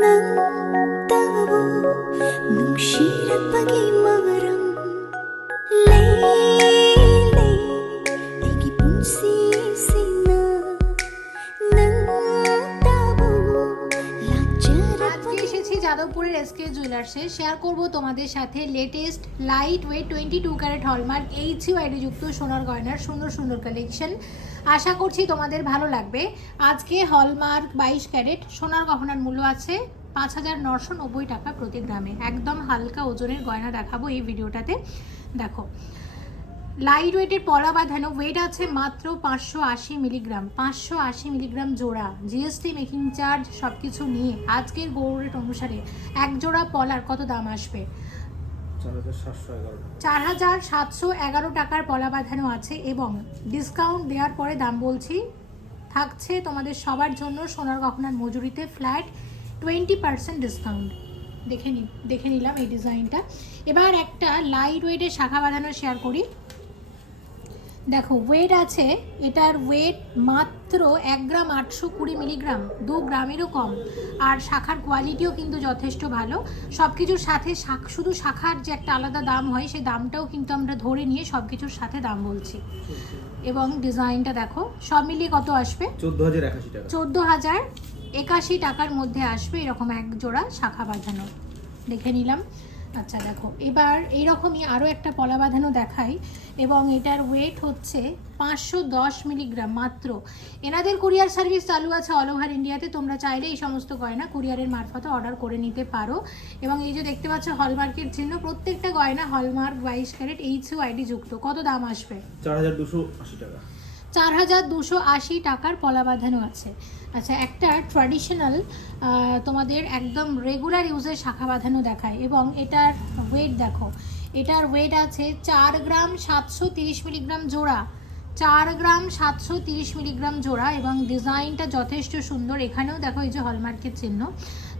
ng tao Nung sirap pag share করব তোমাদের সাথে latest light weight twenty two carat hallmark H যুক্ত সোনার গয়নার সুন্দর সুন্দর কালেকশন আশা করছি তোমাদের ভালো লাগবে। আজকে হলমার্ক বাইশ ক্যারেট সোনার গহনার মূল্য আছে পাঁচ হাজার নশো নব্বই টাকা প্রতি গ্রামে। একদম হালকা ওজনের গয়না দেখাবো এই ভিডিওটাতে। দেখো লাইট ওয়েটের পলা বাঁধানো ওয়েট আছে মাত্র পাঁচশো আশি মিলিগ্রাম পাঁচশো আশি মিলিগ্রাম জোড়া জিএসটি মেকিং চার্জ সব কিছু নিয়ে আজকের গোল্ড রেট অনুসারে এক জোড়া পলার কত দাম আসবে? চার হাজার সাতশো এগারো চার হাজার সাতশো এগারো টাকার পলা বাঁধানো আছে এবং ডিসকাউন্ট দেওয়ার পরে দাম বলছি থাকছে তোমাদের সবার জন্য সোনার গহনার মজুরিতে ফ্ল্যাট টোয়েন্টি পার্সেন্ট ডিসকাউন্ট দেখে নি দেখে নিলাম এই ডিজাইনটা এবার একটা লাইট ওয়েটের শাখা বাঁধানো শেয়ার করি। দেখো ওয়েট আছে এটার ওয়েট মাত্র এক গ্রাম আটশো কুড়ি মিলিগ্রাম দু গ্রামেরও কম। আর শাখার কোয়ালিটিও কিন্তু যথেষ্ট ভালো। সব কিছুর সাথে শাখ শুধু শাখার যে একটা আলাদা দাম হয় সেই দামটাও কিন্তু আমরা ধরে নিয়ে সব কিছুর সাথে দাম বলছি। এবং ডিজাইনটা দেখো সব মিলিয়ে কত আসবে? চোদ্দ হাজার একাশি টাকা। চোদ্দ হাজার একাশি টাকার মধ্যে আসবে এরকম এক জোড়া শাখা বাঁধানো। দেখে নিলাম। আচ্ছা দেখো এবার এইরকমই আরও একটা পলা বাঁধানো দেখাই এবং এটার ওয়েট হচ্ছে পাঁচশো দশ মিলিগ্রাম মাত্র। এনাদের কুরিয়ার সার্ভিস চালু আছে অল ওভার ইন্ডিয়াতে তোমরা চাইলে এই সমস্ত গয়না কুরিয়ারের মারফতে অর্ডার করে নিতে পারো। এবং এই যে দেখতে পাচ্ছ হলমার্কের চিহ্ন প্রত্যেকটা গয়না হলমার্ক বাইশ ক্যারেট এইচও আইডি যুক্ত। কত দাম আসবে? চার হাজার দুশো আশি টাকা। চার হাজার দুশো আশি টাকার পলা বাঁধানো আছে। আচ্ছা একটা ট্র্যাডিশনাল তোমাদের একদম রেগুলার ইউজের শাখা বাঁধানো দেখায় এবং এটার ওয়েট দেখো। এটার ওয়েট আছে চার গ্রাম সাতশো তিরিশ মিলিগ্রাম জোড়া। চার গ্রাম সাতশো তিরিশ মিলিগ্রাম জোড়া এবং ডিজাইনটা যথেষ্ট সুন্দর। এখানেও দেখো এই যে হলমার্কের চিহ্ন।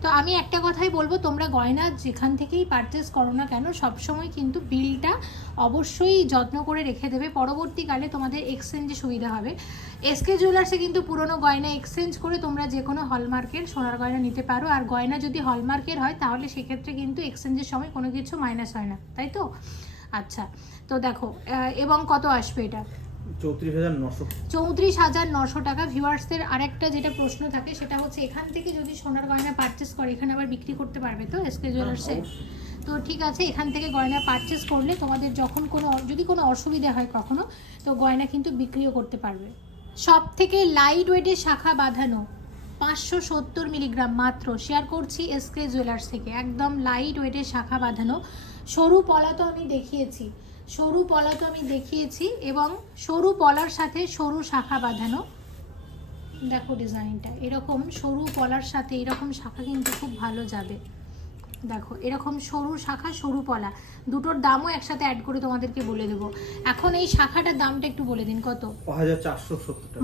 তো আমি একটা কথাই বলব, তোমরা গয়না যেখান থেকেই পারচেস করো না কেন, সবসময় কিন্তু বিলটা অবশ্যই যত্ন করে রেখে দেবে। পরবর্তীকালে তোমাদের এক্সচেঞ্জে সুবিধা হবে। এসকে জুয়েলার্সে কিন্তু পুরনো গয়না এক্সচেঞ্জ করে তোমরা যে কোনো হলমার্কের সোনার গয়না নিতে পারো। আর গয়না যদি হলমার্কের হয়, তাহলে সেক্ষেত্রে কিন্তু এক্সচেঞ্জের সময় কোনো কিছু মাইনাস হয় না, তাই তো? আচ্ছা তো দেখো এবং কত আসবে এটা? চৌত্রিশ হাজার নশো। টাকা ভিউয়ার্সদের আরেকটা যেটা প্রশ্ন থাকে সেটা হচ্ছে এখান থেকে যদি সোনার গয়না পারচেস করে এখানে আবার বিক্রি করতে পারবে তো এসকে জুয়েলার্সে তো ঠিক আছে এখান থেকে গয়না পারচেস করলে তোমাদের যখন কোনো যদি কোনো অসুবিধা হয় কখনো তো গয়না কিন্তু বিক্রিও করতে পারবে। সব থেকে লাইট ওয়েটের শাখা বাঁধানো পাঁচশো সত্তর মিলিগ্রাম মাত্র। শেয়ার করছি এসকে জুয়েলার্স থেকে। একদম লাইট ওয়েটের শাখা বাঁধানো। সরু পলা তো আমি দেখিয়েছি। সরু পলা তো আমি দেখিয়েছি এবং সরু পলার সাথে সরু শাখা বাঁধানো। দেখো ডিজাইনটা, এরকম সরু পলার সাথে এরকম শাখা কিন্তু খুব ভালো যাবে। দেখো এরকম সরু শাখা সরু পলা। দুটোর দামও একসাথে অ্যাড করে তোমাদেরকে বলে দেবো। এখন এই শাখাটার দামটা একটু বলে দিন কত?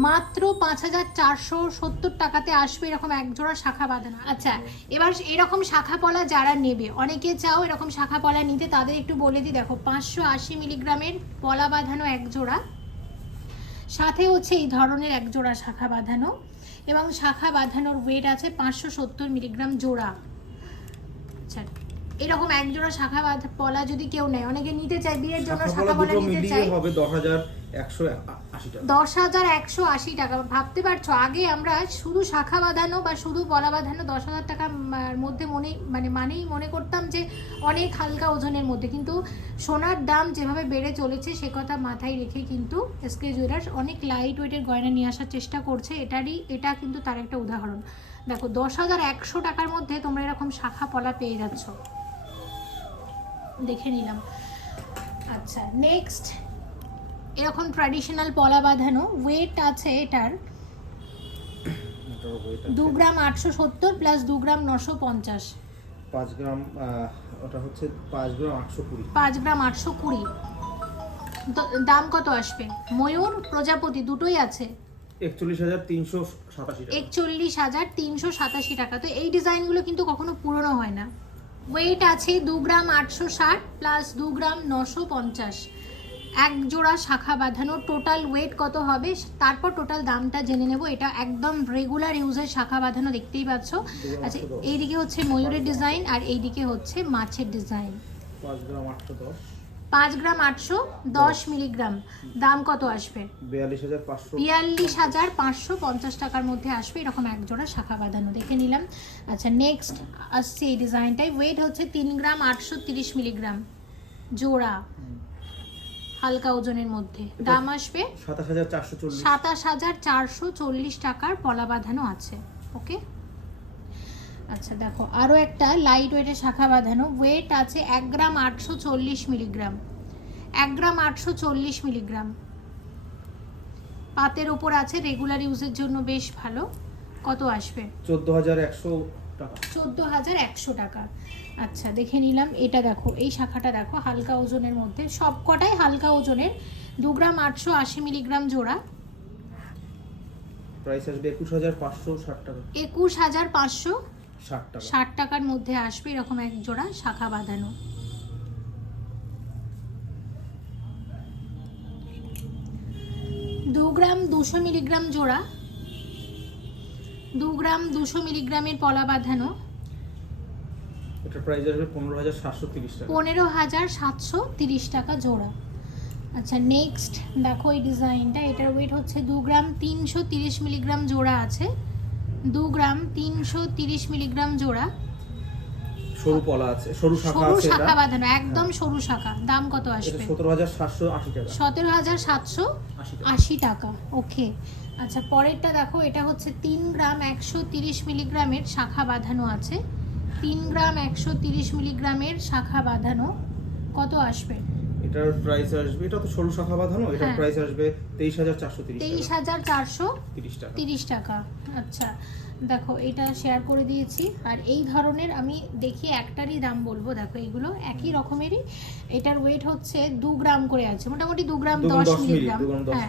মাত্র পাঁচ হাজার চারশো সত্তর টাকাতে আসবে এরকম এক জোড়া শাখা বাঁধানো। আচ্ছা এবার এরকম শাখা পলা যারা নেবে অনেকে চাও এরকম শাখা পলা নিতে তাদের একটু বলে দিই দেখো পাঁচশো আশি মিলিগ্রামের পলা বাঁধানো এক জোড়া সাথে হচ্ছে এই ধরনের এক জোড়া শাখা বাঁধানো। এবং শাখা বাঁধানোর ওয়েট আছে পাঁচশো সত্তর মিলিগ্রাম জোড়া। এরকম এক জোড়া শাখা বাঁধা পলা যদি কেউ নেয় অনেকে নিতে চায় বিয়ের জন্য শাখা পলা নিতে চায়। হবে দশ হাজার একশো আশি টাকা। ভাবতে পারছ আগে আমরা শুধু শাখা বাঁধানো বা শুধু পলা বাঁধানো দশ হাজার টাকার মধ্যে মনে মানে মানেই মনে করতাম যে অনেক হালকা ওজনের মধ্যে। কিন্তু সোনার দাম যেভাবে বেড়ে চলেছে সে কথা মাথায় রেখে কিন্তু এসকে জুয়েলার্স অনেক লাইট ওয়েটের গয়না নিয়ে আসার চেষ্টা করছে। এটারই এটা কিন্তু তার একটা উদাহরণ। দেখো দশ হাজার একশো টাকার মধ্যে তোমরা এরকম শাখা পলা পেয়ে যাচ্ছ। দেখে নিলাম। আচ্ছা নেক্সট এরকম ট্র্যাডিশনাল পলা বাঁধানো ওয়েট আছে এটার। দু গ্রাম আটশো সত্তর প্লাস দু গ্রাম নশো পঞ্চাশ। পাঁচ গ্রাম ওটা হচ্ছে পাঁচ গ্রাম আটশো কুড়ি। পাঁচ গ্রাম আটশো কুড়ি। দাম কত আসবে? ময়ূর প্রজাপতি দুটোই আছে। একচল্লিশ হাজার তিনশো সাতাশি একচল্লিশ হাজার তিনশো সাতাশি টাকা। তো এই ডিজাইনগুলো কিন্তু কখনো পুরনো হয় না। ওয়েট আছে দু গ্রাম আটশো ষাট প্লাস দু গ্রাম নশো পঞ্চাশ। এক জোড়া শাখা বাঁধানো। টোটাল ওয়েট কত হবে? তারপর টোটাল দামটা জেনে নেব। এটা একদম রেগুলার ইউজের শাখা বাঁধানো দেখতেই পাচ্ছ। আচ্ছা এইদিকে হচ্ছে ময়ূরের ডিজাইন আর এইদিকে হচ্ছে মাছের ডিজাইন পাঁচ গ্রাম আটশো দশ। পাঁচ গ্রাম আটশো দশ মিলিগ্রাম। দাম কত আসবে? বিয়াল্লিশ হাজার পাঁচশো। পঞ্চাশ টাকার মধ্যে আসবে। এরকম এক জোড়া শাখা বাঁধানো দেখে নিলাম। আচ্ছা নেক্সট আসছে এই ডিজাইনটাই ওয়েট হচ্ছে তিন গ্রাম আটশো তিরিশ মিলিগ্রাম। জোড়া। হালকা ওজনের মধ্যে। দাম আসবে সাতাশ হাজার চারশো চল্লিশ। টাকার পলা বাঁধানো আছে। ওকে আচ্ছা দেখো আরও একটা লাইট ওয়েটের শাখা বাঁধানো। ওয়েট আছে এক গ্রাম আটশো চল্লিশ মিলিগ্রাম এক গ্রাম আটশো চল্লিশ মিলিগ্রাম পাতের ওপর আছে রেগুলার ইউজের জন্য বেশ ভালো। কত আসবে? চোদ্দ হাজার একশো টাকা। চোদ্দ হাজার একশো টাকা। আচ্ছা দেখে নিলাম। এটা দেখো এই শাখাটা দেখো হালকা ওজনের মধ্যে। সব কটাই হালকা ওজনের। দু গ্রাম আটশো আশি মিলিগ্রাম জোড়া। প্রাইস আসবে একুশ হাজার পাঁচশো ষাট টাকা। একুশ হাজার পাঁচশো ষাট টাকার মধ্যে আসবে এরকম এক জোড়া শাখা বাঁধানো। দু গ্রাম দুশো মিলিগ্রাম জোড়া। দু গ্রাম দুশো মিলিগ্রামের পলা বাঁধানো। এটার প্রাইস আসবে পনেরো হাজার সাতশো তিরিশ টাকা। পনেরো হাজার সাতশো তিরিশ টাকা জোড়া। আচ্ছা নেক্সট দেখো এই ডিজাইনটা এটার ওয়েট হচ্ছে দু গ্রাম তিনশো তিরিশ মিলিগ্রাম জোড়া আছে। দু গ্রাম তিনশো তিরিশ মিলিগ্রাম জোড়া। সরু পলা আছে সরু শাখা সরু আছে শাখা বাঁধানো একদম সরু শাখা দাম কত আসবে? সতেরো হাজার সাতশো আশি টাকা। সতেরো হাজার সাতশো আশি টাকা। আশি টাকা ওকে। আচ্ছা পরেরটা দেখো এটা হচ্ছে তিন গ্রাম একশো তিরিশ মিলিগ্রামের শাখা বাঁধানো আছে। তিন গ্রাম একশো তিরিশ মিলিগ্রামের শাখা বাঁধানো কত আসবে? এটার প্রাইস আসবে এটা তো সরু শাখা বাঁধানো এটার হ্যাঁ। প্রাইস আসবে তেইশ হাজার চারশো তিরিশ তেইশ টাকা হাজার চারশো তিরিশ টাকা। তিরিশ টাকা আচ্ছা। দেখো এটা শেয়ার করে দিয়েছি। আর এই ধরনের আমি দেখি একটারই দাম বলব দেখো এইগুলো একই রকমেরই। এটার ওয়েট হচ্ছে দু গ্রাম করে আছে মোটামুটি দু গ্রাম দশ মিলিগ্রাম গ্রাম। হ্যাঁ।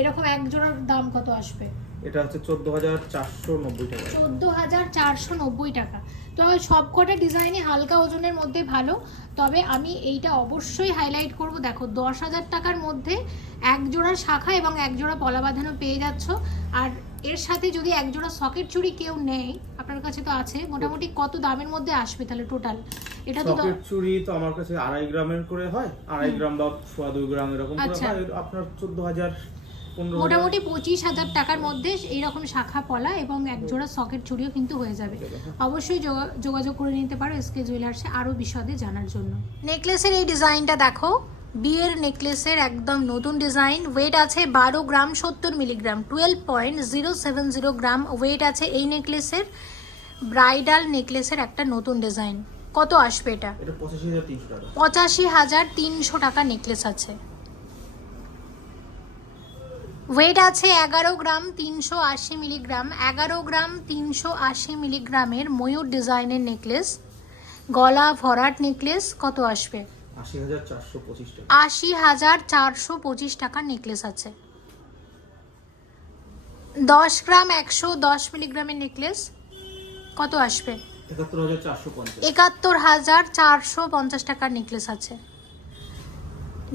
এরকম এক জোড়ার দাম কত আসবে? এটা হচ্ছে চোদ্দ হাজার চারশো নব্বই টাকা। চোদ্দ হাজার চারশো নব্বই টাকা। তো সব কটা ডিজাইনই হালকা ওজনের মধ্যে ভালো। তবে আমি এইটা অবশ্যই হাইলাইট করব। দেখো দশ হাজার টাকার মধ্যে এক জোড়া শাখা এবং এক জোড়া পলা বাঁধানো পেয়ে যাচ্ছ। আর এর সাথে যদি এক জোড়া সকেট চুড়ি কেউ নেয় আপনার কাছে তো আছে মোটামুটি কত দামের মধ্যে আসবে তাহলে টোটাল এটা তো চকের চুড়ি তো আমার কাছে আড়াই গ্রামের করে হয়। আড়াই গ্রাম বা সোয়া দুই গ্রাম এরকম করে আচ্ছা। হয়। আপনার চোদ্দ হাজার মোটামুটি পঁচিশ হাজার টাকার মধ্যে এইরকম শাখা পলা এবং এক জোড়া সকেট চুড়িও কিন্তু হয়ে যাবে। অবশ্যই যোগা- যোগাযোগ করে নিতে পারো এসকে জুয়েলার্সে আরও বিশদে জানার জন্য। নেকলেসের এই ডিজাইনটা দেখো বিয়ের নেকলেসের একদম নতুন ডিজাইন। ওয়েট আছে বারো গ্রাম সত্তর milligram twelve point zero seven zero gram weight আছে এই নেকলেসের। ব্রাইডাল নেকলেসের একটা নতুন ডিজাইন। কত আসবে এটা? পঁচাশি হাজার তিনশো টাকা নেকলেস আছে। ওয়েট আছে এগারো গ্রাম তিনশো আশি মিলিগ্রাম এগারো গ্রাম তিনশো আশি মিলিগ্রামের ময়ূর ডিজাইনের নেকলেস গলা ভরাট নেকলেস কত আসবে? আশি হাজার চারশো পঁচিশ টাকার নেকলেস আছে। দশ গ্রাম একশো দশ মিলিগ্রামের নেকলেস কত আসবে? একাত্তর হাজার চারশো পঞ্চাশ। টাকার নেকলেস আছে।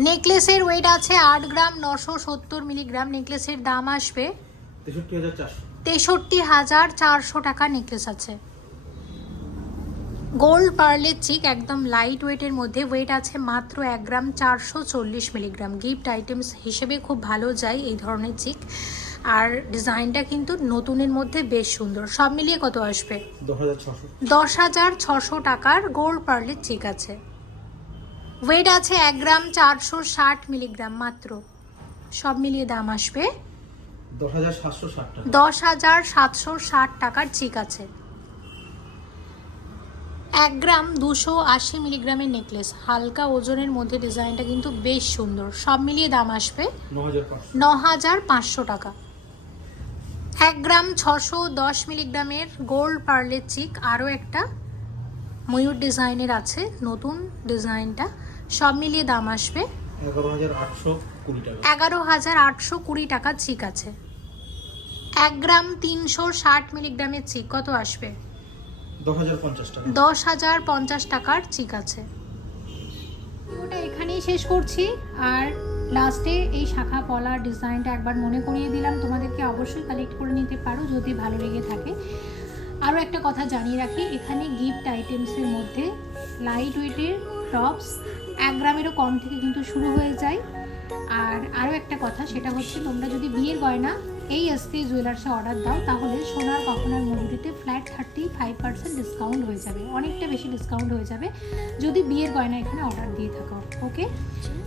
নেকলেসের ওয়েট আছে আট গ্রাম নশো সত্তর মিলিগ্রাম। নেকলেসের দাম আসবে তেষট্টি হাজার চারশো। টাকার নেকলেস আছে। গোল্ড পার্লের চিক একদম লাইট ওয়েটের মধ্যে ওয়েট আছে মাত্র এক গ্রাম চারশো চল্লিশ মিলিগ্রাম। গিফট আইটেমস হিসেবে খুব ভালো যায় এই ধরনের চিক। আর ডিজাইনটা কিন্তু নতুনের মধ্যে বেশ সুন্দর। সব মিলিয়ে কত আসবে? দশ হাজার ছশো টাকার গোল্ড পার্লের চিক আছে। ওয়েট আছে এক গ্রাম চারশো ষাট মিলিগ্রাম মাত্র। সব মিলিয়ে দাম আসবে দশ হাজার সাতশো ষাট টাকার চিক আছে। এক গ্রাম দুশো আশি মিলিগ্রামের নেকলেস। হালকা ওজনের মধ্যে ডিজাইনটা কিন্তু বেশ সুন্দর। সব মিলিয়ে দাম আসবে ন হাজার পাঁচশো টাকা। এক গ্রাম ছশো দশ মিলিগ্রামের গোল্ড পার্লের চিক। আরও একটা ময়ূর ডিজাইনের আছে। নতুন ডিজাইনটা। সব মিলিয়ে দাম আসবে? এগারো হাজার আটশো কুড়ি টাকা। চিক আছে। এক গ্রাম তিনশো ষাট মিলিগ্রামের চিক কত আসবে? দশ হাজার পঞ্চাশ টাকার চিক আছে। ওটা এখানেই শেষ করছি। আর লাস্টে এই শাখা পলা ডিজাইনটা একবার মনে করিয়ে দিলাম। তোমাদেরকে অবশ্যই কালেক্ট করে নিতে পারো যদি ভালো লেগে থাকে। আরও একটা কথা জানিয়ে রাখি এখানে গিফট আইটেমসের মধ্যে লাইট ওয়েটের টপস এক গ্রামেরও কম থেকে কিন্তু শুরু হয়ে যায়। আর আরও একটা কথা, সেটা হচ্ছে তোমরা যদি বিয়ের গয়না এই এসকে জুয়েলার্সে অর্ডার দাও, তাহলে সোনার গহনার মজুরিতে flat thirty five percent discount হয়ে যাবে। অনেকটা বেশি ডিসকাউন্ট হয়ে যাবে যদি বিয়ের গয়না এখানে অর্ডার দিয়ে থাকো। ওকে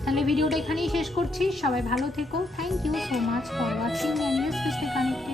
তাহলে ভিডিওটা এখানেই শেষ করছি। সবাই ভালো থেকো। Thank you so much for watching and stay connected